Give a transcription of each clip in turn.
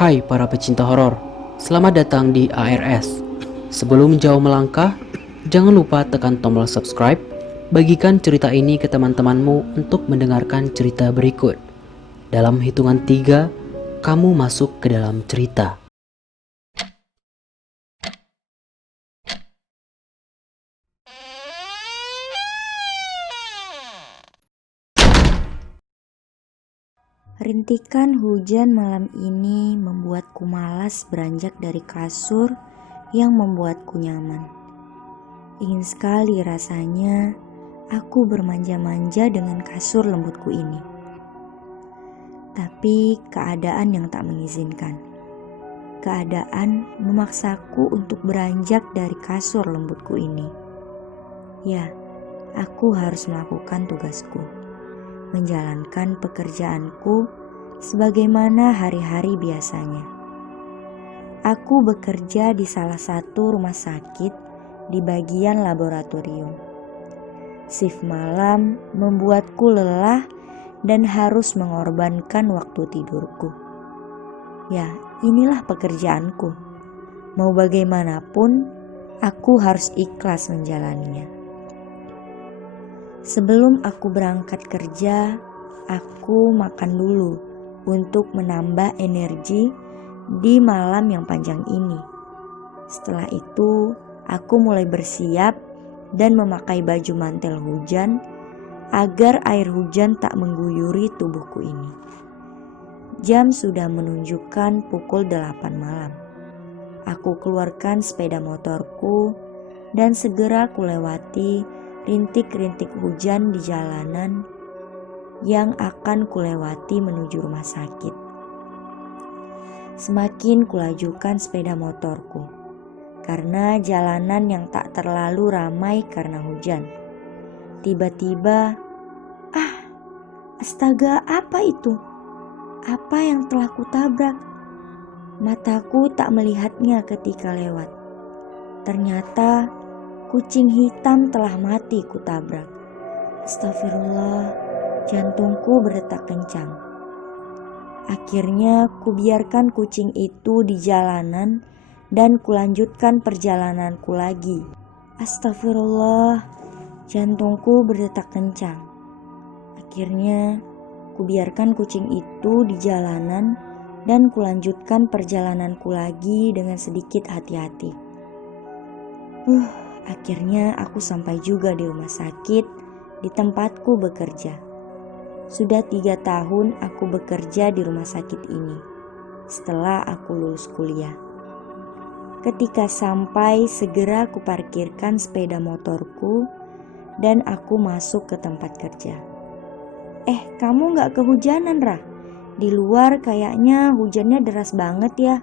Hai para pecinta horor, selamat datang di ARS. Sebelum jauh melangkah, jangan lupa tekan tombol subscribe, bagikan cerita ini ke teman-temanmu untuk mendengarkan cerita berikut. Dalam hitungan 3, kamu masuk ke dalam cerita. Rintikan hujan malam ini membuatku malas beranjak dari kasur yang membuatku nyaman. Ingin sekali rasanya aku bermanja-manja dengan kasur lembutku ini. Tapi keadaan yang tak mengizinkan. Keadaan memaksaku untuk beranjak dari kasur lembutku ini. Ya, aku harus melakukan tugasku. Menjalankan pekerjaanku sebagaimana hari-hari biasanya. Aku bekerja di salah satu rumah sakit di bagian laboratorium. Shift malam membuatku lelah dan harus mengorbankan waktu tidurku. Ya, inilah pekerjaanku. Mau bagaimanapun, aku harus ikhlas menjalaninya. Sebelum aku berangkat kerja, aku makan dulu untuk menambah energi di malam yang panjang ini. Setelah itu, aku mulai bersiap dan memakai baju mantel hujan agar air hujan tak mengguyuri tubuhku ini. Jam sudah menunjukkan pukul 8 malam. Aku keluarkan sepeda motorku dan segera kulewati rintik-rintik hujan di jalanan yang akan kulewati menuju rumah sakit. Semakin kulajukan sepeda motorku karena jalanan yang tak terlalu ramai karena hujan. Tiba-tiba, astaga, apa itu? Apa yang telah kutabrak? Mataku tak melihatnya ketika lewat. Ternyata kucing hitam telah mati kutabrak. Astagfirullah, jantungku berdetak kencang. Akhirnya kubiarkan kucing itu di jalanan dan kulanjutkan perjalananku lagi. Astagfirullah, jantungku berdetak kencang. Akhirnya kubiarkan kucing itu di jalanan dan kulanjutkan perjalananku lagi dengan sedikit hati-hati. Akhirnya aku sampai juga di rumah sakit di tempatku bekerja. Sudah 3 tahun aku bekerja di rumah sakit ini setelah aku lulus kuliah. Ketika sampai, segera aku parkirkan sepeda motorku dan aku masuk ke tempat kerja. Kamu gak kehujanan, Rah? Di luar kayaknya hujannya deras banget ya,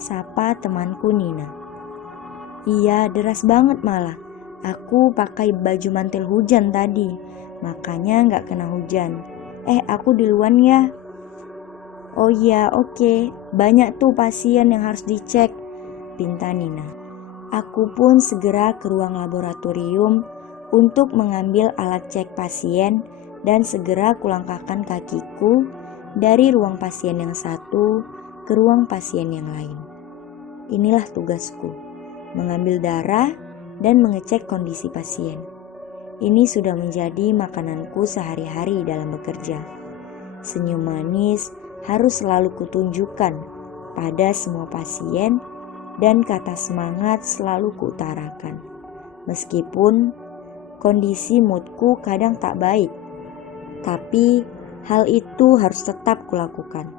sapa temanku Nina. Iya, deras banget malah. Aku pakai baju mantel hujan tadi, makanya gak kena hujan. Aku duluan ya. Oh iya, oke. Banyak tuh pasien yang harus dicek, pinta Nina. Aku pun segera ke ruang laboratorium untuk mengambil alat cek pasien dan segera kulangkahkan kakiku dari ruang pasien yang satu ke ruang pasien yang lain. Inilah tugasku, mengambil darah dan mengecek kondisi pasien. Ini sudah menjadi makananku sehari-hari dalam bekerja. Senyum manis harus selalu kutunjukkan pada semua pasien dan kata semangat selalu kuutarakan. Meskipun kondisi moodku kadang tak baik, tapi hal itu harus tetap kulakukan.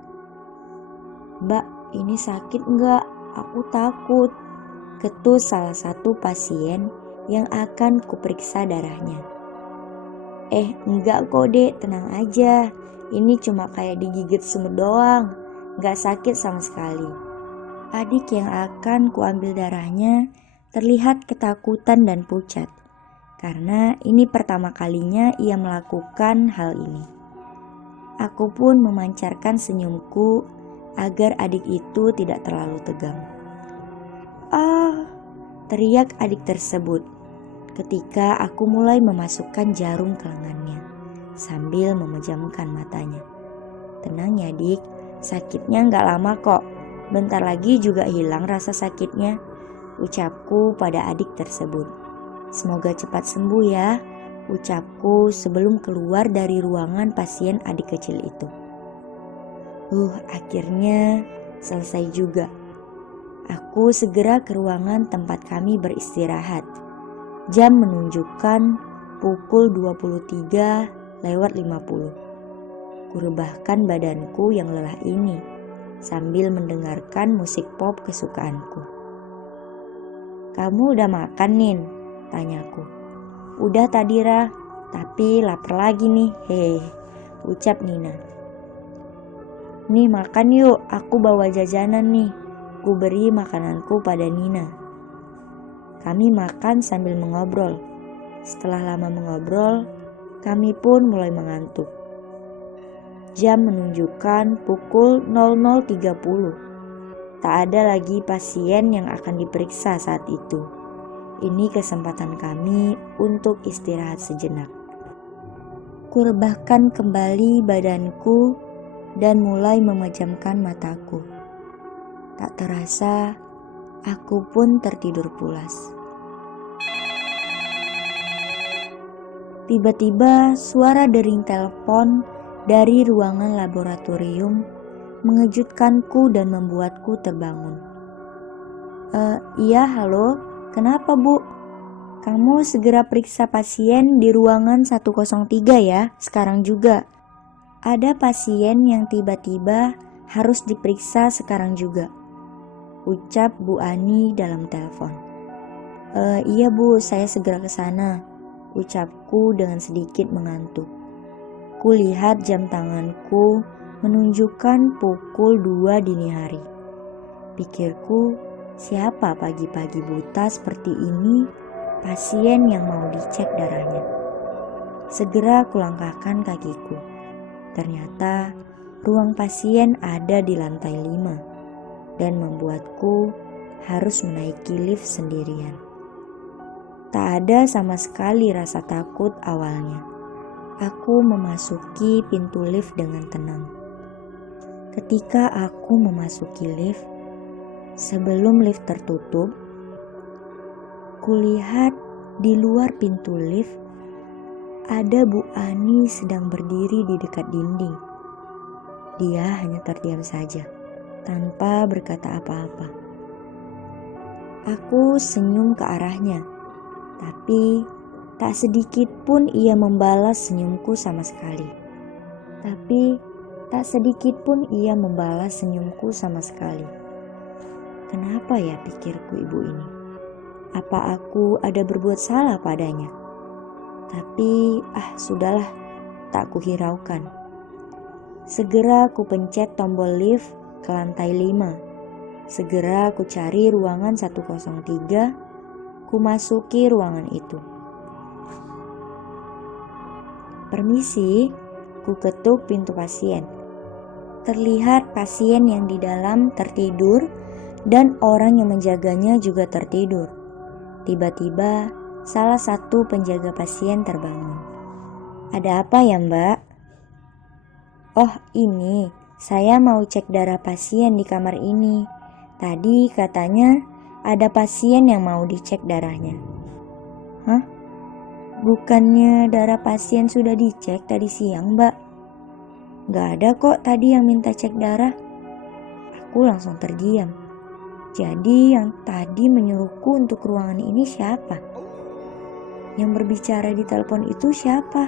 Mbak, ini sakit enggak? Aku takut, ketus salah satu pasien yang akan kuperiksa darahnya. Enggak kok dek, tenang aja. Ini cuma kayak digigit semut doang, gak sakit sama sekali. Adik yang akan kuambil darahnya terlihat ketakutan dan pucat, karena ini pertama kalinya ia melakukan hal ini. Aku pun memancarkan senyumku agar adik itu tidak terlalu tegang. Teriak adik tersebut ketika aku mulai memasukkan jarum ke lengannya sambil memejamkan matanya. Tenang ya dik, sakitnya gak lama kok. Bentar lagi juga hilang rasa sakitnya, ucapku pada adik tersebut. Semoga cepat sembuh ya, ucapku sebelum keluar dari ruangan pasien adik kecil itu. Akhirnya selesai juga. Aku segera ke ruangan tempat kami beristirahat. Jam menunjukkan pukul 23:50. Kurebahkan badanku yang lelah ini sambil mendengarkan musik pop kesukaanku. "Kamu udah makan, Nin?" tanyaku. "Udah tadi, Ra, tapi lapar lagi nih, hehe," ucap Nina. "Nih makan yuk, aku bawa jajanan nih," ku beri makananku pada Nina. Kami makan sambil mengobrol. Setelah lama mengobrol, kami pun mulai mengantuk. Jam menunjukkan pukul 00.30. Tak ada lagi pasien yang akan diperiksa saat itu. Ini kesempatan kami untuk istirahat sejenak. Kurebahkan kembali badanku dan mulai memejamkan mataku. Tak terasa, aku pun tertidur pulas. Tiba-tiba suara dering telepon dari ruangan laboratorium mengejutkanku dan membuatku terbangun. Iya, halo, kenapa Bu? Kamu segera periksa pasien di ruangan 103 ya, sekarang juga. Ada pasien yang tiba-tiba harus diperiksa sekarang juga, ucap Bu Ani dalam telepon. Iya Bu, saya segera ke sana, ucapku dengan sedikit mengantuk. Kulihat jam tanganku menunjukkan pukul 2 dini hari. Pikirku, siapa pagi-pagi buta seperti ini pasien yang mau dicek darahnya. Segera kulangkahkan kakiku. Ternyata ruang pasien ada di lantai 5 dan membuatku harus menaiki lift sendirian. Tak ada sama sekali rasa takut awalnya. Aku memasuki pintu lift dengan tenang. Ketika aku memasuki lift, sebelum lift tertutup, kulihat di luar pintu lift ada Bu Ani sedang berdiri di dekat dinding. Dia hanya terdiam saja, tanpa berkata apa-apa. Aku senyum ke arahnya, tapi tak sedikit pun ia membalas senyumku sama sekali. Kenapa ya, pikirku, ibu ini? Apa aku ada berbuat salah padanya? Tapi sudahlah, tak kuhiraukan. Segera ku pencet tombol lift ke lantai 5. Segera ku cari ruangan 103. Ku masuki ruangan itu. "Permisi," ku ketuk pintu pasien. Terlihat pasien yang di dalam tertidur dan orang yang menjaganya juga tertidur. Tiba-tiba salah satu penjaga pasien terbangun. "Ada apa ya, Mbak?" "Oh, ini saya mau cek darah pasien di kamar ini. Tadi katanya ada pasien yang mau dicek darahnya." "Hah? Bukannya darah pasien sudah dicek tadi siang, Mbak?" "Gak ada kok tadi yang minta cek darah." Aku langsung terdiam. Jadi yang tadi menyuruhku untuk ruangan ini siapa? Yang berbicara di telepon itu siapa?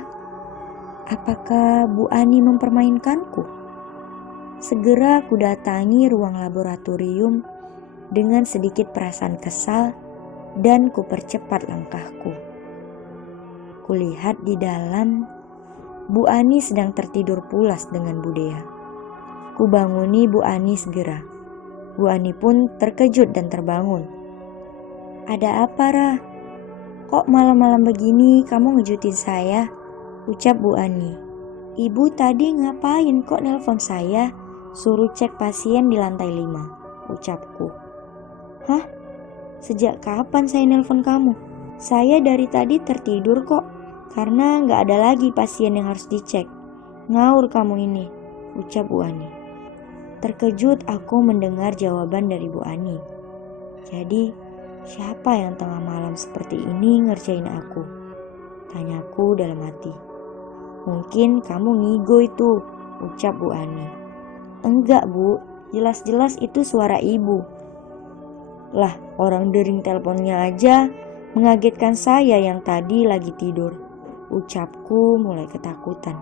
Apakah Bu Ani mempermainkanku? Segera aku datangi ruang laboratorium dengan sedikit perasaan kesal dan kupercepat langkahku. Kulihat di dalam, Bu Ani sedang tertidur pulas dengan Bu Dea. Kubanguni Bu Ani segera. Bu Ani pun terkejut dan terbangun. "Ada apa, Ra? Kok malam-malam begini kamu ngejutin saya?" ucap Bu Ani. "Ibu tadi ngapain kok nelpon saya, suruh cek pasien di lantai 5, ucapku. "Hah? Sejak kapan saya nelpon kamu? Saya dari tadi tertidur kok, karena gak ada lagi pasien yang harus dicek. Ngaur kamu ini," ucap Bu Ani. Terkejut aku mendengar jawaban dari Bu Ani. Jadi, siapa yang tengah malam seperti ini ngerjain aku? Tanyaku dalam hati. Mungkin kamu ngigo itu, ucap Bu Ani. Enggak Bu, jelas-jelas itu suara ibu. Lah, orang dering teleponnya aja mengagetkan saya yang tadi lagi tidur. Ucapku mulai ketakutan.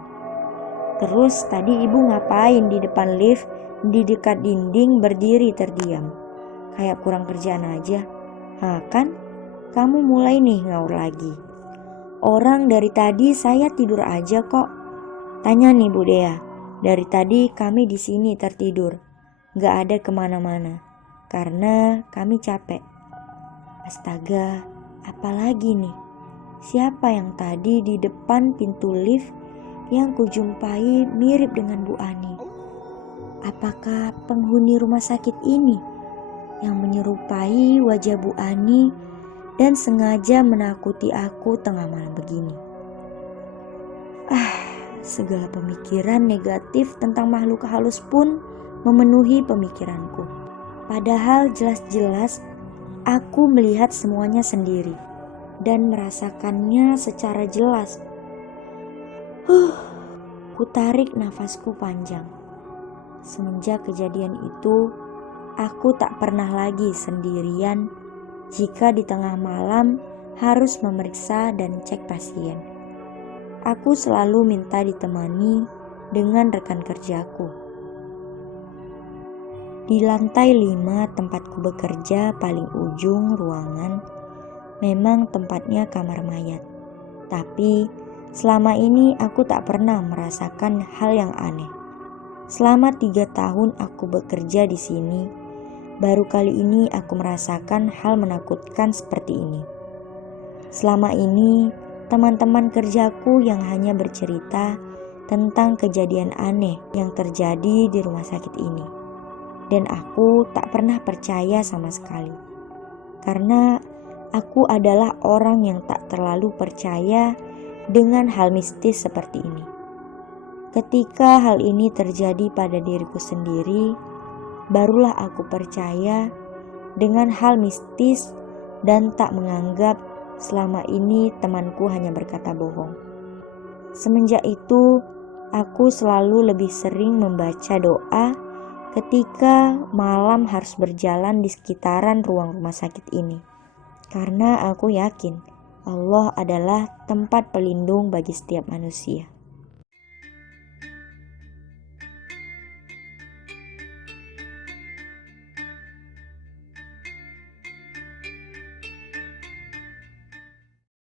Terus tadi ibu ngapain di depan lift di dekat dinding berdiri terdiam? Kayak kurang kerjaan aja. Hah kan? Kamu mulai nih ngaur lagi. Orang dari tadi saya tidur aja kok. Tanya nih Bu Dea. Dari tadi kami di sini tertidur. Gak ada kemana-mana. Karena kami capek. Astaga, apalagi nih? Siapa yang tadi di depan pintu lift yang kujumpai mirip dengan Bu Ani? Apakah penghuni rumah sakit ini yang menyerupai wajah Bu Ani dan sengaja menakuti aku tengah malam begini? Segala pemikiran negatif tentang makhluk halus pun memenuhi pemikiranku. Padahal jelas-jelas aku melihat semuanya sendiri dan merasakannya secara jelas. Kutarik nafasku panjang. Semenjak kejadian itu, aku tak pernah lagi sendirian jika di tengah malam harus memeriksa dan cek pasien. Aku selalu minta ditemani dengan rekan kerjaku. Di lantai 5 tempatku bekerja paling ujung ruangan, memang tempatnya kamar mayat. Tapi selama ini aku tak pernah merasakan hal yang aneh. Selama 3 tahun aku bekerja di sini, baru kali ini aku merasakan hal menakutkan seperti ini. Selama ini, teman-teman kerjaku yang hanya bercerita tentang kejadian aneh yang terjadi di rumah sakit ini. Dan aku tak pernah percaya sama sekali. Karena aku adalah orang yang tak terlalu percaya dengan hal mistis seperti ini. Ketika hal ini terjadi pada diriku sendiri, barulah aku percaya dengan hal mistis dan tak menganggap selama ini temanku hanya berkata bohong. Semenjak itu, aku selalu lebih sering membaca doa ketika malam harus berjalan di sekitaran ruang rumah sakit ini. Karena aku yakin Allah adalah tempat pelindung bagi setiap manusia.